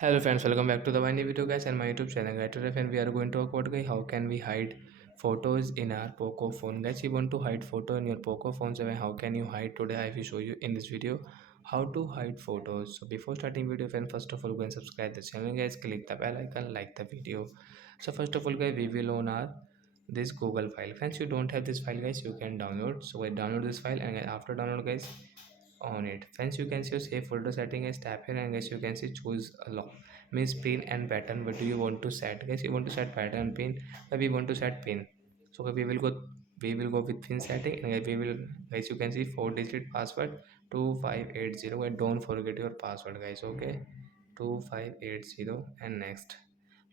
Hello friends, welcome back to the new video guys and my YouTube channel guys. Today friend we are going to talk about guys how can we hide photos in our Poco phone guys. You want to hide photo in your Poco phone, so how can you hide? Today I will show you in this video how to hide photos. So before starting video friend, first of all go and subscribe the channel guys, click the bell icon, like the video. So first of all guys, we will own our this Google file. Friends, you don't have this file guys, you can download. So I download this file, and after download guys, on it friends, you can see your save folder setting is tap here, and guys you can see choose a lock means pin and pattern. What do you want to set guys? You want to set pattern, pin, but we want to set pin. So we will go with pin setting, and we will, guys you can see 4-digit password 2580, and don't forget your password guys. Okay, 2580 and next.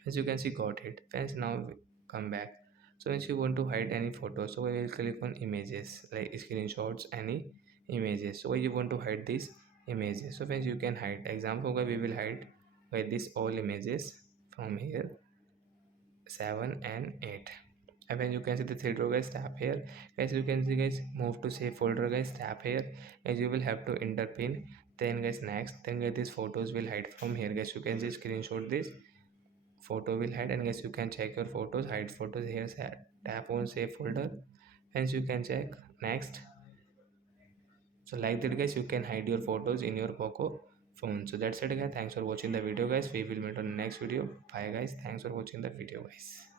As you can see, got it friends. Now come back. So if you want to hide any photo, so we will click on images like screenshots, any images. So you want to hide these images, so friends you can hide. Example, okay, we will hide by this all images from here 7 and 8. And when you can see the three row guys, tap here guys. You can see guys, move to save folder guys, tap here guys. You will have to enter pin, then guys next, then guys these photos will hide from here guys. You can just screenshot this photo will hide, and guys you can check your photos, hide photos here. Tap on save folder, hence you can check next. So like that guys, you can hide your photos in your Poco phone. So that's it guys, thanks for watching the video guys. We will meet on the next video. Bye guys, thanks for watching the video guys.